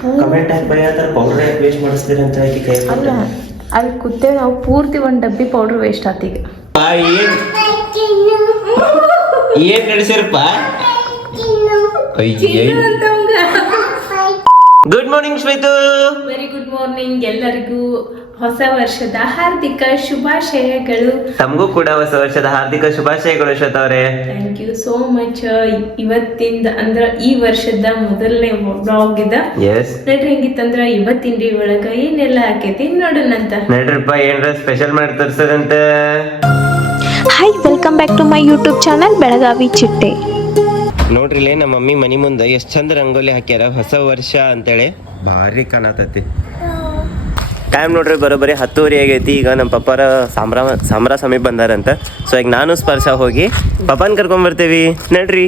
Comment ಹಾಕಿ ಭಯ ಆದ್ರೆ powder ಯಾಕೆ ವೇಸ್ಟ್ ಮಾಡಿಸ್ತೀರಿ ಅಂತ ಹೇಳಿ ಕೈ ಅಲ್ಲ ಅಲ್ಲಿ ಕೂತೇವೆ ನಾವು ಪೂರ್ತಿ ಒಂದು ಡಬ್ಬಿ ಪೌಡ್ರ್ ವೇಸ್ಟ್ ಆತೀಗ. ಏನ್ ನಡೆಸಿರಪ್ಪ? Good morning Shwetu. Very good morning. ಎಲ್ಲರಿಗೂ ಹೊಸ ವರ್ಷದ ಹಾರ್ದಿಕ ಶುಭಾಶಯಗಳು. ತಮಗೂ ಕೂಡ ಹೊಸ ವರ್ಷದ ಹಾರ್ದಿಕ ಶುಭಾಶಯಗಳು ಶ್ವೇತಾ ಅವರೇ. Thank you so much. ಇವತ್ತಿಂದ ಅಂದ್ರ ಈ ವರ್ಷದ ಮೊದಲನೇ ಬ್ಲಾಗ್ ಇದ. ನಡ್ರಿ ಹೆಂಗಿತ್ತಂದ್ರ ಇವತ್ತಿನ ಡೇ ಒಳಗ ಏನೆಲ್ಲ ಆಕೈತಿ ನೋಡೋಣಂತ. ನಡ್ರಿಪ್ಪ ಏನ್ರ ಸ್ಪೆಷಲ್ ಮಾಡಿ ತೋರ್ಸದಂತ. Hi, welcome back to my YouTube channel Belagavi Chitte. ನೋಡ್ರಿ ಇಲ್ಲೇ ನಮ್ಮ ಮಮ್ಮಿ ಮನಿ ಮುಂದೆ ಎಷ್ಟು ಚಂದ ರಂಗೋಲಿ ಹಾಕ್ಯಾರ ಹೊಸ ವರ್ಷ ಅಂತೇಳಿ. ಭಾರಿ ಕಾಣತತಿ. ಟೈಮ್ ನೋಡ್ರಿ ಬರೋಬ್ಬರಿ 10:30 ಆಗೈತಿ. ಈಗ ನಮ್ಮ ಪಪ್ಪಾರ ಸಾಮ್ರಾ ಸಮೀಪ ಬಂದಾರಂತ. ಸೊ ಈಗ ನಾನು ಸ್ಪರ್ಶ ಹೋಗಿ ಪಪ್ಪನ್ ಕರ್ಕೊಂಡ್ಬರ್ತೇವಿ. ನಡ್ರಿ.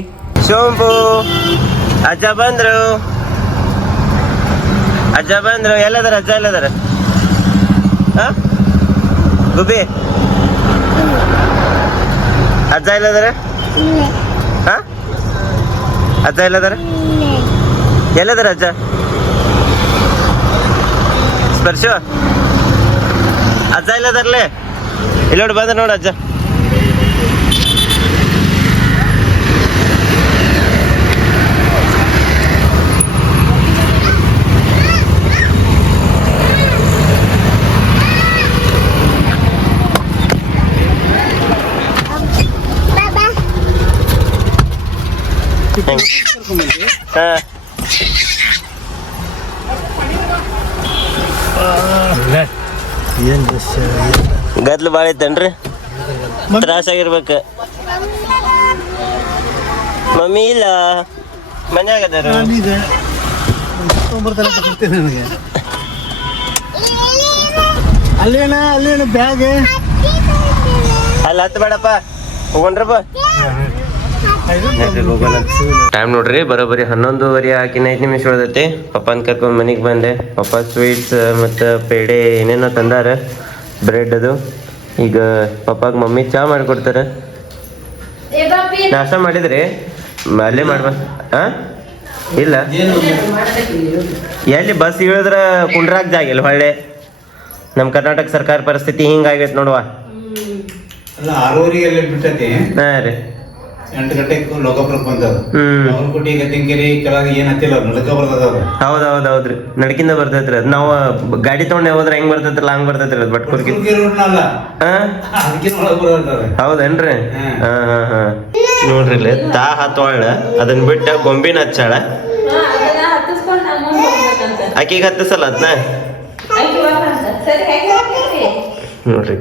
ಶೋಂಪು ಅಜ್ಜ ಬಂದ್ರು. ಅಜ್ಜ ಬಂದ್ರು. ಎಲ್ಲದಾರ ಅಜ್ಜ? ಎಲ್ಲದಾರ? ಗುಬ್ಬಿ ಅಜ್ಜ ಎಲ್ಲದಾರ? ಅಜ್ಜ ಎಲ್ಲದಾರ? ಎಲ್ಲದಾರ ಅಜ್ಜ? ಸ್ಪರ್ಶ ಅಜ್ಜ ಎಲ್ಲದಾರಲೇ? ಇಲ್ಲಿ ನೋಡಿ ಬಂದ ನೋಡು ಅಜ್ಜ. ಗದ್ಲು ಭಾಳ ಐತೇನ್ರಿ? ತ್ರಾಸಾಗಿರ್ಬೇಕ. ಮಮ್ಮಿ ಇಲ್ಲ ಮನ್ಯಾಗ ಅದಾರ. ಅಲ್ಲೇನ ಬ್ಯಾಗ್ ಅಲ್ಲಿ ಹತ್ತು ಬೇಡಪ್ಪ, ಹೋಗೋಣ್ರಪ್ಪ. ಟೈಮ್ ನೋಡ್ರಿ ಬರೋಬ್ಬರಿ 11:30 ಆಕಿನ 5 ನಿಮಿಷ ಉಳ್ದೈತಿ. ಪಪ್ಪನ ಕರ್ಕೊಂಡ್ ಮನೆಗೆ ಬಂದೆ. ಪಪ್ಪ ಸ್ವೀಟ್ಸ್ ಮತ್ತು ಪೇಡೆ ಏನೇನೋ ತಂದಾರ, ಬ್ರೆಡ್ ಅದು. ಈಗ ಪಪ್ಪಾಗ ಮಮ್ಮಿ ಚಾ ಮಾಡಿಕೊಡ್ತಾರೆ. ನಾಷ್ಟ ಮಾಡಿದ್ರಿ? ಅಲ್ಲೇ ಮಾಡ್ಬ ಇಲ್ಲ ಎಲ್ಲಿ ಬಸ್ ಇಳಿದ್ರ ಕುಂಡ್ರಾಗ ಜಾಗಿಲ್ಲ. ಹೊಳ್ಳೆ ನಮ್ಮ ಕರ್ನಾಟಕ ಸರ್ಕಾರ ಪರಿಸ್ಥಿತಿ ಹಿಂಗಾಗೈತೆ ನೋಡುವ. 6:30 ಬಿಟ್ಟತಿ. ಹಾಂ ರೀ, 8 ಗಂಟೆಗೆ ಲೋಕಾಪುರಕ್ಕೆ ಬಂದದ. ಅವನಕುಟಿ ಗಟ್ಟಿಂಗೇರಿ ಕೆಳಗೆ ಏನ್ ಹತ್ತಿಲ್ಲ, ನಡಕ ಬರ್ತದ. ಹೌದ್ರಿ, ನಡಕಿಂದ ಬರ್ತೈತ್ರಿ ಅದು. ನಾವು ಗಾಡಿ ತಗೊಂಡೆ ಹೋದ್ರೆ ಹೆಂಗ್ ಬರ್ತೈತ್ರಲ್ಲ ಹಂಗ್ ಬರ್ತೈತ್ರಿ ಅದು. ಬಟ್ಕುರ್ಗಿ ಹೌದೇನ್ರಿ? ಹಾ ನೋಡ್ರಿ ಇಲ್ಲಿ ತಾ ಹತ್ತೊಳ್ಳ ಅದನ್ನ ಬಿಟ್ಟ ಗೊಂಬಿನ ಹಚ್ಚಾಳ. ಆಕಿಗೆ ಹತ್ತಿಸಲ್ಲ ಅದನ್ನ ನೋಡ್ರಿ.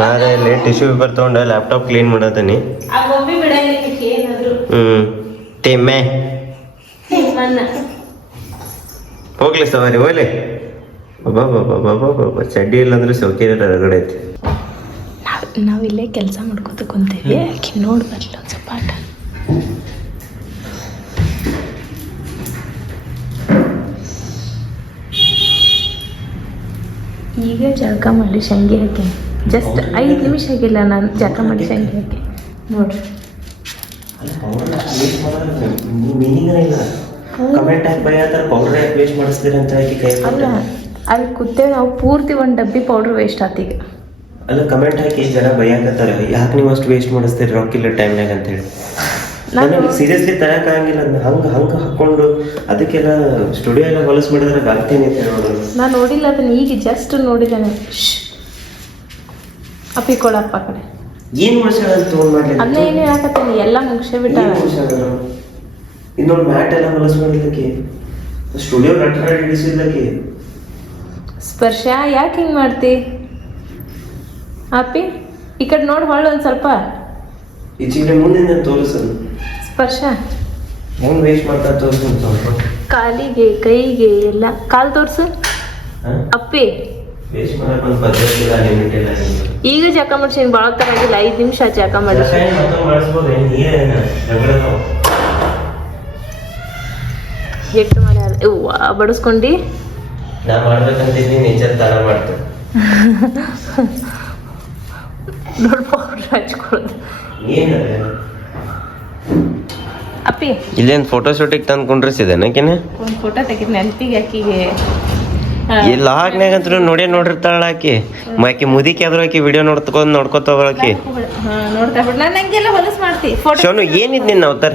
ನಾಳೆ ಇಲ್ಲಿ ಟಿಶ್ಯೂ ಪೇಪರ್ ತಗೊಂಡು ಲ್ಯಾಪ್ಟಾಪ್ ಕ್ಲೀನ್ ಮಾಡತೀನಿ. ತೆಮ್ಮೆ ಹೋಗ್ಲಿ ಸವಾರಿ ಹೋಗ್ಲಿ. ಬಾಬಾ ಚಡ್ಡಿ ಇಲ್ಲಂದ್ರೆ ಸೌಕರ್ಯ ರಗಡೆ ಐತಿ. ನಾವಿಲ್ಲೇ ಕೆಲಸ ಮಾಡ್ಕೊತ ಕುಂತೇವಿ. ಆಕಿ ನೋಡಿ ಬರ್ಲಿ ಒಂದು ಸ್ವಲ್ಪ ಆಟ. ಈಗ ಜಳಕ ಮಾಡಿ ಶಂಗಿ ಹಾಕಿ ಜಸ್ಟ್ 5 ನಿಮಿಷ ಆಗಿಲ್ಲ ನಾನು ಜಳಕ ಮಾಡಿ ಶಂಗಿ ಹಾಕಿ ನೋಡ್ರಿ. ಕಮೆಂಟ್ ಹಾಕಿ ಭಯ ಆದ್ರೆ ಪೌಡರ್ ಯಾಕೆ ವೇಸ್ಟ್ ಮಾಡಿಸ್ತೀರಿ ಅಂತ ಹೇಳಿ ಕೈ. ಅಲ್ಲ ಅಲ್ಲಿ ಕೂತೇವೆ ನಾವು ಪೂರ್ತಿ ಒಂದು ಡಬ್ಬಿ ಪೌಡ್ರ್ ವೇಸ್ಟ್ ಆತೀಗ. ಅಲ್ಲ ಕಮೆಂಟ್ ಹಾಕಿ ಜನ ಭಯಕತ್ತಾರೆ, ಯಾಕೆ ನೀವು ಅಷ್ಟು ವೇಸ್ಟ್ ಮಾಡಿಸ್ತೀರಿ ರೊಕ್ಕಿಲ್ಲ ಟೈಮ್ನಾಗ ಅಂತ ಹೇಳಿ. ನಾನು ಸೀರಿಯಸ್ಲಿ ತರಕಾಗಿಲ್ಲ. ಹಂಗೆ ಹಾಕೊಂಡು ಅದಕ್ಕೆಲ್ಲ ಸ್ಟುಡಿಯೋ ಎಲ್ಲ ಹೊಲಸು ಮಾಡಿದ್ರೆ ಆಗ್ತೇನೆ ಅಂತ ಹೇಳೋದು. ನಾನು ನೋಡಿಲ್ಲ ಅದನ್ನ, ಈಗ ಜಸ್ಟ್ ನೋಡಿದ್ದೇನೆ. ಅಪ್ಪಿ ಕೊಡಪ್ಪ ಕಡೆ ಏನು ಮುಗಿಸ್ಯಾಳ ಅಂತ ತೊಗೊಂಡು ಮಾಡಲಿ. ಅನ್ನ ಏನೇ ಹಾಕತ್ತೀನಿ ಎಲ್ಲ ಮುಗಿಸೇ ಬಿಟ್ಟ. ಇನ್ನೊಂದು ಮ್ಯಾಟ್ ಎಲ್ಲ ಹೊಲಸು ಮಾಡಿದ್ದಕ್ಕೆ, ಸ್ಟುಡಿಯೋ ರಟ್ಟ ಹಿಡಿಸಿದ್ದಕ್ಕೆ. ಸ್ಪರ್ಶ ಯಾಕೆ ಹಿಂಗೆ ಮಾಡ್ತಿ ಅಪ್ಪಿ? ಈ ಕಡೆ ನೋಡಿ ಹೊಳ್ಳು ಒಂದು ಸ್ವಲ್ಪ. ಈಚೆಗೆ ಮುಂದಿನ ತೋರಿಸೋದು. ಸ್ಪರ್ಶ ಹೆಂಗ್ ವೇಸ್ಟ್ ಮಾಡ್ತಾ ತೋರಿಸೋದು ಸ್ವಲ್ಪ. ಕಾಲಿಗೆ ಕೈಗೆ ಎಲ್ಲ ಕಾಲು ತೋರಿಸು ಅಪ್ಪಿ. ವೇಸ್ಟ್ ಮಾಡಕ್ಕೆ ಒಂದು ಪದ್ಧತಿ ಇಲ್ಲ, ಲಿಮಿಟ್ ಇಲ್ಲ. ಈಗ ಜಳಕ ಮಾಡಿಸಿ ಭಾಳ ತರ ಆಗಿಲ್ಲ, 5 ನಿಮಿಷ ಜಳಕ ಮಾಡಿ ಹಿಟ್ಟು ಮಾಡಿ ಬಡಿಸ್ಕೊಂಡು ನಾ ಮಾಡ್ಬೇಕಂತಿದ್ನಿ. ನೇಚರ್ ತರ ಮಾಡ್ತು. ನೋಡಿ ಪೌಡ್ರ್ ಹಚ್ಕೊಳ್ಳೋದು. ಏನು ಅಪ್ಪಿ ಇಲ್ಲೇನ್ ಫೋಟೋ ಶೂಟಿಗೆ ತಂದು ಕುಂಡ್ರಿಸಿದೇನಕಿನ ಒಂದು ಫೋಟೋ ತೆಗಿದ್ ನೆನಪಿಗೆ ಆಕಿಗೆ ಇಲ್ಲ ಆಗ್ನಾಗಂತ್ರ ನೋಡಿರ್ತಾಳ ಆಕಿ ಆಕಿ ಮುದಿಕೆ ಆದ್ರೂ ಆಕಿ ವಿಡಿಯೋ ನೋಡ್ಕೊತ ಹೋಗ್ಳಾಕಿ ನೋಡ್ತಾ ಬಿಡ್ ನಾನು ಹಂಗೆಲ್ಲ ಹೊಲಸ್ ಮಾಡ್ತಿ ಫೋಟೋ ಶೋನು ಏನಿದ್ ನಿನ್ನ ಅವತಾರ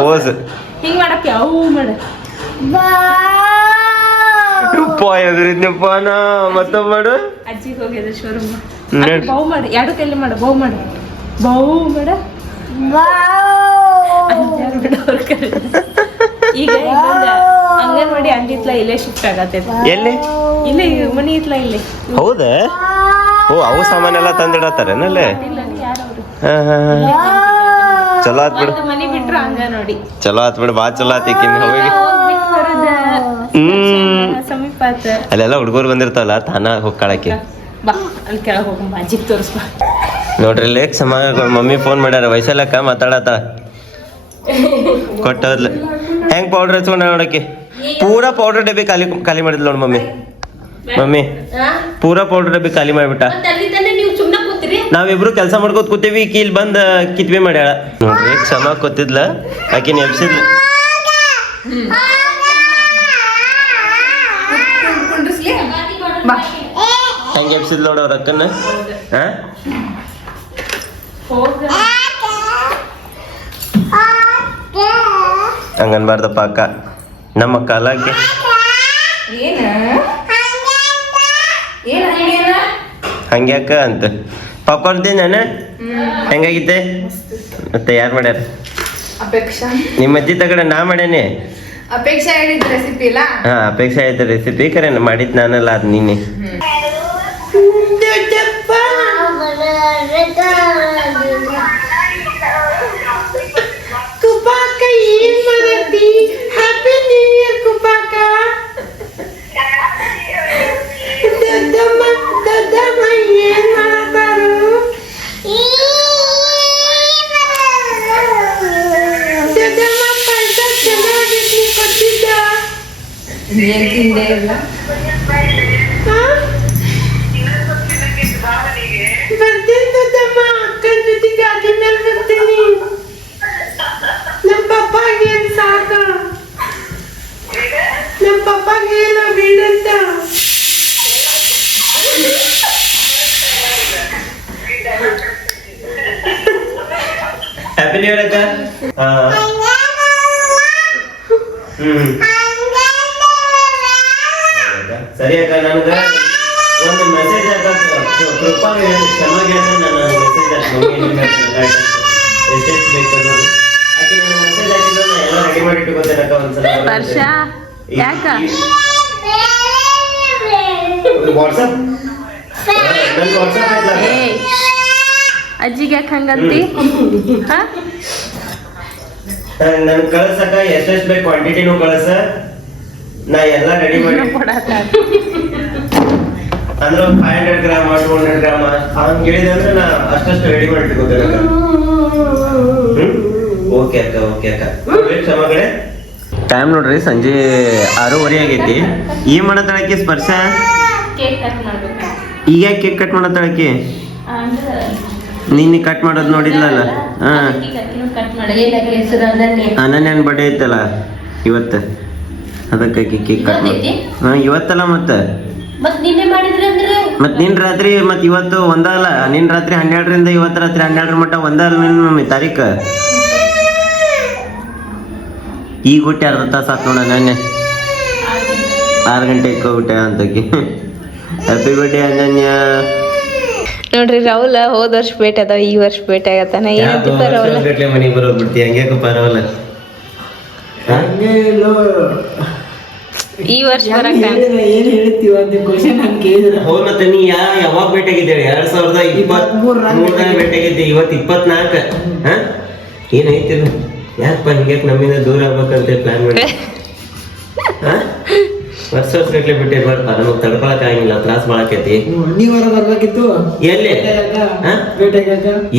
ಪೋಸ್ ಹಿಂಗ್ ಮಾಡಪ್ಪಿ ಅವು ಮಾಡ ಎದ್ರಿದ್ನಪ್ಪ ನಾ ಮತ್ತೊಬ್ಬ ಮಾಡು ಅಜ್ಜಿಗೆ ಹೋಗಿದ ಶೋರೂಮ್ ನೋಡ್. ಬೌ ಮಾಡು ಎರಡು ಕೈಲಿ ಮಾಡು ಬೌ ಮಾಡು ಬೌ ಮಾಡ ಈಗ ಅಂಗನವಾಡಿ ಅಂದಿತ್ಲ ಇಲ್ಲೇ ಶಿಫ್ಟ್ ಆಗತ್ತೈತಿ ಎಲ್ಲಿ ಇಲ್ಲೇ ಮನಿ ಇತ್ಲ ಇಲ್ಲೇ ಹೌದಾ ಓ ಅವು ಸಾಮಾನೆಲ್ಲ ತಂದಿಡತ್ತಾರೇನಲ್ಲೇ ಇಲ್ಲ ಯಾರವ್ರು ಹಾ ಹಾ ಚಲೋ ಆತ್ ಬಿಡು ಮನಿ ಬಿಟ್ರು ಅಂಗನವಾಡಿ ಚಲೋ ಆತ್ ಬಿಡು ಬಾ ಚಲೋ ಆತ್ ಈಕಿನ್ ಹೋಗಿ ಬಿಟ್ಟು ಬರೋದ ಸಮೀಪ ಆತ ಅಲ್ಲೆಲ್ಲ ಹುಡುಗರು ಬಂದಿರ್ತಾವಲ್ಲ ತಾನ ಹೋಗ್ಕಾಳಕ್ಕೆ ಬಾ ಅಲ್ಲಿ ಕೆಳಗೆ ಹೋಗಂಬ ಅಜ್ಜಿಗೆ ತೋರಿಸ್ಬಾ ನೋಡ್ರಿ ಲೇಕ್ ಸಮ ಮಮ್ಮಿ ಫೋನ್ ಮಾಡ್ಯಾರ ವಯಸ್ಸಲ್ಲಕ್ಕ ಮಾತಾಡತ್ತ ಕೊಟ್ಟದ್ಲ ಹೆಂಗ್ ಪೌಡರ್ ಹಚ್ಕೊಂಡ ನೋಡಕ್ಕೆ ಪೂರಾ ಪೌಡರ್ ಡಬ್ಬಿ ಖಾಲಿ ಮಾಡಿದ್ಲ ನೋಡ್ ಮಮ್ಮಿ ಪೂರಾ ಪೌಡರ್ ಡಬ್ಬಿ ಖಾಲಿ ಮಾಡ್ಬಿಟ್ಟ ನೀವು ಸುಮ್ಮನೆ ಕೂತಿರಿ ನಾವಿಬ್ರು ಕೆಲಸ ಮಾಡ್ಕೋತ ಕೂತೀವಿ ಈಕಿ ಇಲ್ಲಿ ಬಂದ್ ಕಿತ್ವಿ ಮಾಡ್ಯಾಳ ನೋಡ್ರಿ ಸಮ ಕೂತಿದ್ಲ ಆಕಿನ ಎಬ್ಸಿದ್ಲ ಬಾ ಹೆಂಗ್ ಎಬ್ಸಿದ್ಲ ನೋಡ ಅವ್ರ ಅಕ್ಕನ್ನ ಹಾ ಹಂಗನ್ಬಾರ್ದಪ್ಪ ಅಕ್ಕ ನಮ್ಮ ಕಾಲಕ್ಕೆ ಹಂಗ್ಯಾಕ ಅಂತ ಪಾಪ್ಕಾರ್ನ್ ತಿನ್ನ ಹೆಂಗಾಗಿತ್ತೆ ಮತ್ತೆ ಯಾರು ಮಾಡ್ಯಾರ ಅಪೇಕ್ಷಾ ನಿಮ್ಮ ಅಜ್ಜಿ ತಗಡೆ ನಾ ಮಾಡೇನೆ ಅಪೇಕ್ಷಾ ಹೇಳಿದ ರೆಸಿಪಿ ಇಲ್ಲ ಹಾ ಅಪೇಕ್ಷೆ ಆಯ್ತು ರೆಸಿಪಿ ಕರೆ ಮಾಡಿದ್ ನಾನಲ್ಲ ಅದ್ ನೀನೆ ಕುಪಾಕ ಏನ್ ಮಾಡತಿ ಹ್ಯಾಪಿ ನ್ಯೂ ಇಯರ್ ಕುಪಾಕ ದೊಡ್ಡಮ್ಮ ಏನ್ ಮಾಡತಾರು ದೊಡ್ಡಮ್ಮ ಪೈಸ ಚೆನ್ನಾಗಿತ್ತು ಕೊಟ್ಟಿದ್ದ ಏನ್ ತಿಂದೆ ಇಲ್ಲ ಬರ್ತೀನಿ ದೊಡ್ಡಮ್ಮ ಅಕ್ಕನ ಜೊತೆ ಗಾಡಿ ಮೇಲೆ ಬರ್ತೀನಿ ನಮ್ಮ ಪಪ್ಪಾಗೆ ಏನ್ ಸಾಕ ನಮ್ಮ ಪಪ್ಪಾಗೆ ಏನೋ ಬೀಳಂತ ಹ್ಯಾಪಿ ನ್ಯೂ ಇಯರ್ ಅಕ್ಕ ಸರಿ ಅಕ್ಕ ನನಗ ಒಂದು ಮೆಸೇಜ್ ಕೃಪಾ ಚೆನ್ನಾಗಿ ನಾನು ಮೆಸೇಜ್ ಎಷ್ಟೆಷ್ಟು ಬೇಕು ಆಕೆ ನನಗೆ ಮೆಸೇಜ್ ಹಾಕಿದ್ರೆ ನಾ ಎಲ್ಲ ರೆಡಿ ಮಾಡಿ ಇಟ್ಕೋತೇನೆ ಅಕ್ಕ ಒಂದ್ಸಲ ವರ್ಷ ಯಾಕ ವಾಟ್ಸಪ್ ನನ್ನ ವಾಟ್ಸಪ್ ಆಯ್ತಲ್ಲ ಏ ಅಜ್ಜಿಗೆ ಯಾಕೆ ಹಂಗಂತಿ ನನ್ ಕಳ್ಸಕ್ಕ ಎಷ್ಟೆಷ್ಟು ಬೇಕು ಕ್ವಾಂಟಿಟಿನೂ ಕಳ್ಸ ನಾ ಎಲ್ಲ ರೆಡಿ ಮಾಡಿ ಅಂದ್ರೆ 500 ಗ್ರಾಮ್ 200 ಗ್ರಾಮ್ ಹಂಗೆ ಹೇಳಿದೆ ಅಂದ್ರೆ ನಾ ಅಷ್ಟಷ್ಟು ರೆಡಿ ಮಾಡಿ ಇಟ್ಕೋತೇನೆ ಅಕ್ಕ ಓಕೆ ಅಕ್ಕ ಕ್ಷಮ ಕಡೆ ಟೈಮ್ ನೋಡ್ರಿ ಸಂಜೆ 6:30 ಆಗೈತಿ ಈ ಮಾಡತಾಳಕ್ಕೆ ಸ್ಪರ್ಶ ಕೇಕ್ ಕಟ್ ಮಾಡ್ಬೇಕು ಈಗ ಕೇಕ್ ಕಟ್ ಮಾಡತಾಳಕ್ಕೆ ನೀನು ಕಟ್ ಮಾಡೋದು ನೋಡಿದ್ಲಲ್ಲ ಹಾ ಕಟ್ ಮಾಡಿ ಅನನ್ಯನ್ ಬರ್ಡೇ ಐತಲ್ಲ ಇವತ್ತು ಅದಕ್ಕೆ ಕೇಕ್ ಕಟ್ ಮಾಡಿ ಹಾ ಇವತ್ತಲ್ಲ ಮತ್ತೆ ಮತ್ ನಿನ್ನೆ ಮಾಡಿದ್ರೆ ಅಂದ್ರೆ ಮತ್ ನಿನ್ ರಾತ್ರಿ ಮತ್ ಇವತ್ತು ಒಂದಲ್ಲ ನಿನ್ ರಾತ್ರಿ 12ರಿಂದ ಇವತ್ತು ರಾತ್ರಿ 12 ಮಟ್ಟ ಒಂದಲ್ಲ ಮಮ್ಮಿ ತಾರೀಖ ಈಗ ಹುಟ್ಟಿ ಅರ್ಧ ತಾಸು ಆತ್ ನೋಡ ನಾನೇ 6 ಗಂಟೆಗೆ ಹುಟ್ಟೆ ಅಂತಕಿ ಹ್ಯಾಪಿ ಬರ್ಡೇ ಅನನ್ಯ ನೋಡ್ರಿ ರಾಹುಲ್ ಹೋದ ವರ್ಷ ಭೇಟಿ ಅದಾವ ಈ ವರ್ಷ ಭೇಟಿ ಆಗತ್ತಾನ ಏನಂತ ರಾಹುಲ್ ಮನೆಗೆ ಬರೋದ್ ಬಿಡ್ತಿ ಹಂಗ್ಯಾಕ ಪರವಲ್ಲ ಈ ವರ್ಷ ಬರಕ ಹೌದ್ ಮತ್ತೆ ನೀ ಯಾವಾಗ ಭೇಟಿಯಾಗಿದ್ದೆ 2023 ಭೇಟಿಯಾಗಿದ್ದೆ ಇವತ್ತು 24 ಹಾ ಏನೈತಿ ಯಾಕಪ್ಪ ಹಿಂಗ್ಯಾಕ ನಮ್ಮಿಂದ ದೂರ ಆಗ್ಬೇಕಂತ ಪ್ಲಾನ್ ಮಾಡಿ ವರ್ಷ ಗಟ್ಲೆ ಬಿಟ್ಟೆ ಬರ್ತಾ ನಮಗ್ ತಡ್ಕೊಳಕ್ ಆಗಿಲ್ಲ ತ್ರಾಸ್ ಮಾಡಕೈತಿ ನೀವರ ಬರ್ಬೇಕಿತ್ತು ಎಲ್ಲಿ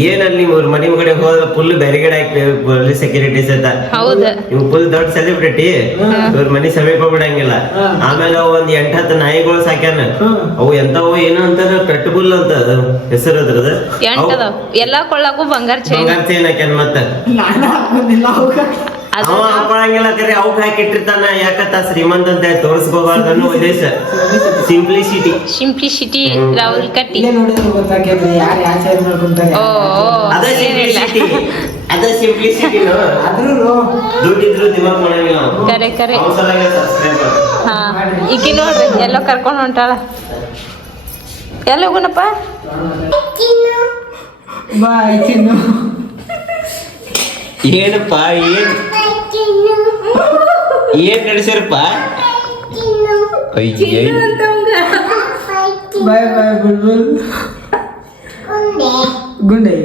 ಏನಲ್ಲಿ ಮೂರ್ ಮನಿ ಕಡೆ ಹೋದ್ರ ಫುಲ್ ಬ್ಯಾರಿಗೇಡ್ ಹಾಕಿ ಪೊಲೀಸ್ ಸೆಕ್ಯೂರಿಟೀಸ್ ಅಂತ ಹೌದ ಇವ್ ಫುಲ್ ದೊಡ್ಡ ಸೆಲೆಬ್ರಿಟಿ ಇವ್ರ ಮನಿ ಸಮೀಪ ಬಿಡಂಗಿಲ್ಲ ಆಮೇಲೆ ಅವ್ ಒಂದ್ 8-10 ನಾಯಿಗಳು ಸಾಕ್ಯಾನ ಅವು ಎಂತವು ಏನು ಅಂತಾರ ಪೆಟ್ ಬುಲ್ ಅಂತ ಹೆಸರು ಅದ್ರದ ಎಲ್ಲಾ ಕೊಳ್ಳಾಕು ಬಂಗಾರ ಚೈನ್ ಹಾಕ್ಯಾನ ಮತ್ತ ಅವ ಹಾಕೊಳಂಗಿಲ್ಲ ಕರೆ ಅವ್ಕ್ ಹಾಕಿಟ್ಟಿರ್ತಾನ ಯಾಕತ್ತ ಶ್ರೀಮಂತ ಅಂತ ತೋರಿಸ್ಕೋಬಾರ್ದು ಅನ್ನೋ ಉದ್ದೇಶ ಸಿಂಪ್ಲಿಸಿಟಿ ರಾಹುಲ್ ಕಟ್ಟಿ ಅದ ಸಿಂಪ್ಲಿಸಿಟಿ ಅದ ಸಿಂಪ್ಲಿಸಿಟಿನು ದುಡ್ಡಿದ್ರು ದಿಮಾಗ್ ಮಾಡಂಗಿಲ್ಲ ಕರೆ ಕರೆ ಹಾ ಈಕಿ ನೋಡ್ರಿ ಎಲ್ಲೋ ಕರ್ಕೊಂಡು ಹೊಂಟಾಳ ಎಲ್ಲ ಹೋಗೋಣಪ್ಪ ಏನಪ್ಪ ಏನ್ ನಡೆಸಿರಪ್ಪ ಬಾಯ್ ಬಾಯ್ ಬುಲ್ಬುಲ್ ಗುಂಡೆ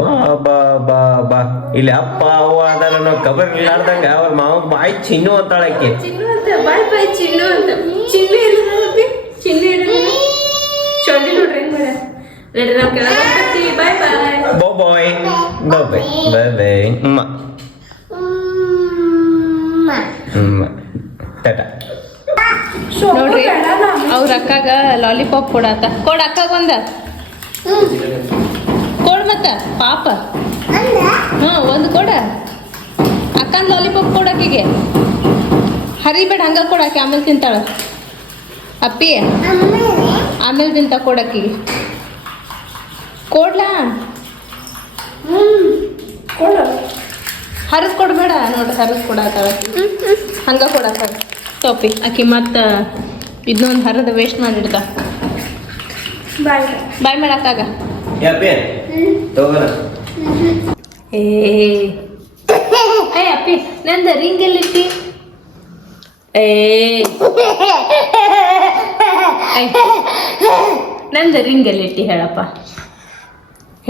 ಬಾ ಬಾ ಬಾ ಬಾ ಇಲ್ಲಿ ಅಪ್ಪ ಅವ್ವ ಅದಾರ ನಾವು ಕಬರ್ ಇಲ್ಲಾರ್ದಂಗ ಅವ್ರ ಮಾವ ಬಾಯಿ ಚಿನ್ನು ಅಂತಾಳಕ್ಕೆ ಚಿನ್ನು ಅಂತ ಬಾಯ್ ಬಾಯ್ ಚಿನ್ನು ಅಂತ ಚಿನ್ನು ಎಲ್ಲ ಚಿನ್ನು ಚೊಂಡಿ ನೋಡ್ರಿ ಹೆಂಗ್ ಮಾಡ ನಡ್ರಿ ನಾವು ಕೆಳಗೆ ಬರ್ತೀವಿ ಬಾಯ್ ಬಾಯ್ ಬಾಯ್ ಅಮ್ಮ ಟಾಟಾ ನೋಡ್ರಿ ಅವ್ರ ಅಕ್ಕಾಗ ಲಾಲಿಪಾಪ್ ಕೊಡಾತ ಕೊಡ ಅಕ್ಕಾಗ ಒಂದ ಕೊಡ್ ಮತ್ತ ಪಾಪ ಹಾ ಒಂದು ಕೊಡ ಅಕ್ಕನ ಲಾಲಿಪಾಪ್ ಕೊಡಾಕಿಗೆ ಹರಿಬೇಡ ಹಂಗ ಕೊಡಾಕಿ ಆಮೇಲೆ ತಿಂತಾಳ ಅಪ್ಪಿ ಆಮೇಲೆ ತಿಂತ ಕೊಡಾಕಿಗೆ ಕೊಡ್ಲಾ ಹರಿದ್ ಕೊಡ್ಬೇಡ ನೋಡ್ರಿ ಹರಿದ್ ಕೊಡಾತಾಳ ಹಂಗ ಕೊಡಾತಾಳ ಟೋಪಿ ಆಕಿ ಮತ್ತು ಇದನ್ನೊಂದು ಹರಿದ ವೇಸ್ಟ್ ಮಾಡಿಡ್ತ ಬಾಯ್ ಮಾಡಕ್ಕಾಗ ಏ ಅಪ್ಪಿ ನಂದ ರಿಂಗ್ ಎಲ್ಲಿಟ್ಟಿ ನಂದ ರಿಂಗ್ ಎಲ್ಲಿಟ್ಟಿ ಹೇಳಪ್ಪ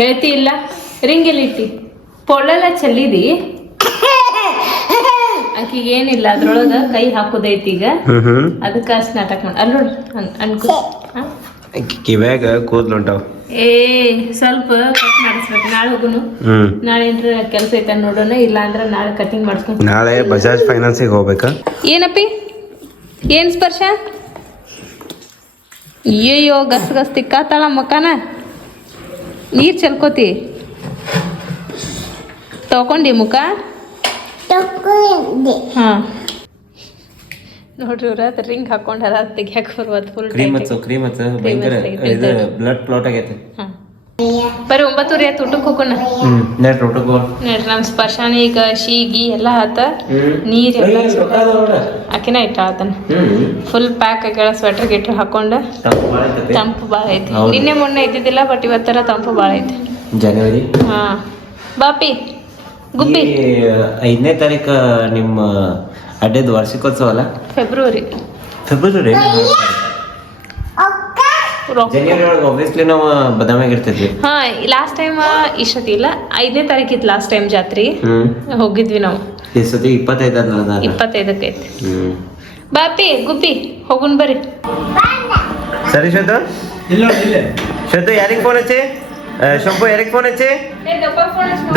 ಹೇಳ್ತಿ ಇಲ್ಲ ರಿಂಗ್ ಎಲ್ಲಿಟ್ಟಿ ಪೊಳ್ಳೆಲ್ಲ ಚೆಲ್ಲಿದಿ ಆಕಿಗೆ ಏನಿಲ್ಲ ಅದ್ರೊಳಗ ಕೈ ಹಾಕೋದೈತಿ ಈಗ ಅದಕ್ಕೆ ಅಷ್ಟು ನಾಟಕ ಮಾಡಿ ಅಲ್ಲಿ ನೋಡ್ರಿ ಅನ್ಕೋ ಕಿವ್ಯಾಗ ಕೂದ್ಲುಂಟಾವ್ ಸ್ವಲ್ಪ ಕಟ್ ಮಾಡಿಸ್ಬೇಕು ನಾಳೆ ಹೋಗುನು ನಾಳೆ ಏನ್ರ ಕೆಲಸ ಐತೆ ನೋಡೋಣ ಇಲ್ಲ ಅಂದ್ರೆ ನಾಳೆ ಕಟಿಂಗ್ ಮಾಡಿಸ್ಕೊಂಡು ನಾಳೆ ಬಜಾಜ್ ಫೈನಾನ್ಸಿಗೆ ಹೋಗ್ಬೇಕಾ ಏನಪ್ಪಿ ಏನ್ ಸ್ಪರ್ಶ ಅಯ್ಯಯ್ಯೋ ಗಸ್ ಗಸ್ ತಿಕ್ಕಾತಾಳ ಮಕ್ಕನ ನೀರು ಚೆಲ್ಕೋತಿ ತಗೊಂಡಿ ಮುಖ ಹಾ ನೋಡ್ರಿ ಇವ್ರ ರಿಂಗ್ ಹಾಕೊಂಡಾರ ತೆಗಿಯಾಕ ಬರ್ಬೋದು ಫುಲ್ ಕ್ರೀಮ್ ಭಯಂಕರ ಇದು ಬ್ಲಡ್ ಕ್ಲಾಟ್ ಆಗೈತೆ ಬರೀ 9:00 ಆಯ್ತು ಊಟಕ್ಕೆ ಹೋಗೋಣ ನೆಟ್ ಊಟಕ್ಕೆ ನೋಡ್ರಿ ನಮ್ಮ ಸ್ಪರ್ಶಾನ ಈಗ ಶೀಗಿ ಎಲ್ಲ ಆತ ನೀರೆಲ್ಲ ಆಕಿನ ಇಟ್ಟಾಳತನ ಫುಲ್ ಪ್ಯಾಕ್ ಆಗ್ಯಾಳ ಸ್ವೆಟರ್ ಗಿಟ್ರ್ ಹಾಕೊಂಡ ತಂಪು ಭಾಳ ಐತಿ ನಿನ್ನೆ ಮೊನ್ನೆ ಇದ್ದಿದ್ದಿಲ್ಲ ಬಟ್ ಇವತ್ತರ ತಂಪು ಭಾಳ ಐತಿ ಜನವರಿ ಹಾ ಬಾಪಿ ಗುಬ್ಬಿ 5ನೇ ತಾರೀಕು ನಿಮ್ಮ ಅಡ್ಡದ ವಾರ್ಷಿಕೋತ್ಸವ ಅಲ್ಲ ಫೆಬ್ರವರಿ ಜನವರಿ ಒಳಗೆ ಆಬ್ವಿಯಸ್ಲಿ ನಾವು ಬದಾಮಿಯಾಗ ಇರ್ತಿದ್ವಿ ಹಾ ಲಾಸ್ಟ್ ಟೈಮ್ ಇಷ್ಟೊತ್ತಿ ಇಲ್ಲ 5ನೇ ತಾರೀಕು ಇತ್ತು ಲಾಸ್ಟ್ ಟೈಮ್ ಜಾತ್ರೆ ಹೋಗಿದ್ವಿ ನಾವು ಈ ಸತಿ 25ಕ್ಕೆ ಐತಿ ಬಾಪಿ ಗುಬ್ಬಿ ಹೋಗುನ್ ಬರ್ರಿ ಸರಿ ಶ್ವೇತು ಶ್ವೇತು ಯಾರಿಗೆ ಫೋನ್ ಹಚ್ಚಿ ಶಂಪು ಯಾರಿಗೆ ಫೋನ್ ಹಚ್ಚಿ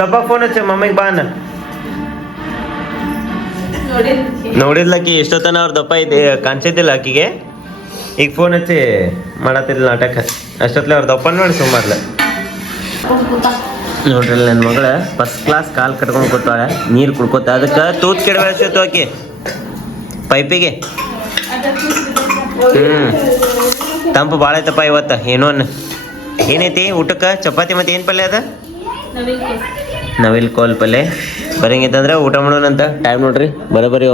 ದಪ್ಪ ಫೋನ್ ಹಚ್ಚ ಮಮ್ಮಿಗೆ ಬಾ ಅನ್ನ ನೋಡಿದ್ಲಕ್ಕಿ ಎಷ್ಟೊತ್ತನ ಅವ್ರ ದಪ್ಪ ಇದೆ ಕಾಣಿಸಿದ್ದಿಲ್ಲ ಆಕಿಗೆ ಈಗ ಫೋನ್ ಹಚ್ಚಿ ಮಾಡತ್ತಿಲ್ಲ ನಾಟಕ ಅಷ್ಟೊತ್ತಲೆ ಅವ್ರ ದಪ್ಪ ನೋಡಿ ಸುಮಾರ್ಲ ನೋಡ್ರಿ ನನ್ನ ಮಗಳ ಫಸ್ಟ್ ಕ್ಲಾಸ್ ಕಾಲ್ ಕಟ್ಕೊಂಡು ಕೂತಾಳೆ ನೀರು ಕುಡ್ಕೋತ ಅದಕ್ಕೆ ತೂತ್ ಕೆಡಬೇಡ ಆಕಿ ಪೈಪಿಗೆ ತಂಪು ಭಾಳ ಐತಪ್ಪ ಇವತ್ತು ಏನೋ ಏನೈತಿ ಊಟಕ್ಕೆ ಚಪಾತಿ ಮತ್ತೆ ಏನು ಪಲ್ಯ ಅದ ನವಿಲ್ ಕೋಲ್ ಪಲ್ಯ ಬರಂಗಿತ್ತಂದ್ರೆ ಊಟ ಮಾಡೋಣಂತ ಟೈಮ್ ನೋಡ್ರಿ ಬರೋಬ್ಬರಿ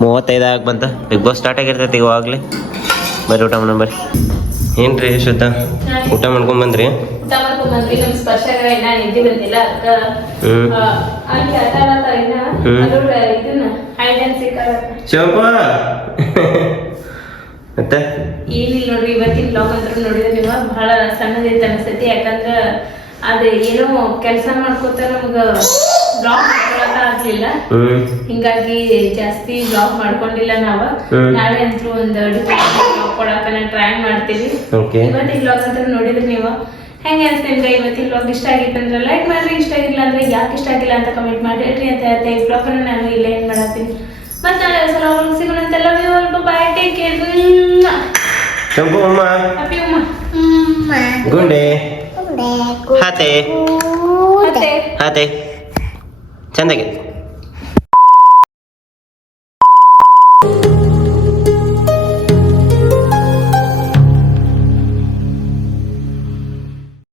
9:35 ಆಗಿ ಬಂತ ಬಿಗ್ ಬಾಸ್ ಸ್ಟಾರ್ಟ್ ಆಗಿರ್ತೈತಿ ಇವಾಗಲೇ ಬರ್ರಿ ಊಟ ಮಾಡೋಣ ಬರ್ರಿ ಏನ್ರಿ ಶ್ವೇತ ಊಟ ಮಾಡ್ಕೊಂಡ್ ಬಂದ್ರಿ ಶಿವಪ್ಪ ಮತ್ತೆ ಏನಿಲ್ಲ ನೋಡ್ರಿ ಇವತ್ತಿನ ಬ್ಲಾಗ್ ಅಂತ ನೋಡಿದ್ರೆ ನೀವು ಬಹಳ ಸಣ್ಣದೈತೆ ಅನ್ಸತಿ ಯಾಕಂದ್ರ ಅದ ಏನೋ ಕೆಲಸ ಮಾಡ್ಕೋತ ನಮ್ಗ ಬ್ಲಾಗ್ ಮಾಡ್ಕೊಳಕ ಆಗ್ಲಿಲ್ಲ, ಹಿಂಗಾಗಿ ಜಾಸ್ತಿ ಬ್ಲಾಗ್ ಮಾಡ್ಕೊಂಡಿಲ್ಲ ನಾವು. ನಾಳೆ ಅಂತೂ ಒಂದು ಬ್ಲಾಗ್ ಕೊಡಾಕ ಟ್ರೈ ಮಾಡ್ತೀವಿ. ಓಕೆ ಇವತ್ತಿನ ಬ್ಲಾಗ್ ಅಂತ ನೋಡಿದ್ರಿ ನೀವು, ಹೆಂಗೆ ಅನ್ಸ್ತಾ ನಿಮ್ಗೆ ಇವತ್ತಿನ ಬ್ಲಾಗ್ ಇಷ್ಟ ಆಗಿತ್ತು ಅಂದ್ರೆ ಲೈಕ್ ಮಾಡ್ರಿ, ಇಷ್ಟ ಆಗಿಲ್ಲ ಅಂದ್ರೆ ಯಾಕೆ ಇಷ್ಟ ಆಗಿಲ್ಲ ಅಂತ ಕಮೆಂಟ್ ಮಾಡಿ ಹೇಳ್ರಿ ಅಂತ ಹೇಳ್ತಾ ಈ ಬ್ಲಾಗ್ ಅನ್ನು ನಾನು ಇಲ್ಲೇ ಏನ್ ಮಾಡತ್ತೀನಿ. ಮತ್ತೆ ನಾಳೆ ಸಲ ಸಿಗೋಣ ಅಂತ love you all, bye, take care, Champu ಅಮ್ಮ, ಹ್ಯಾಪಿ ಉಮ್ಮ, ಗುಂಡೆ ಹಾತೆ ಮತ್ತೆ ಹಾತೆ ಚಂದಗೆ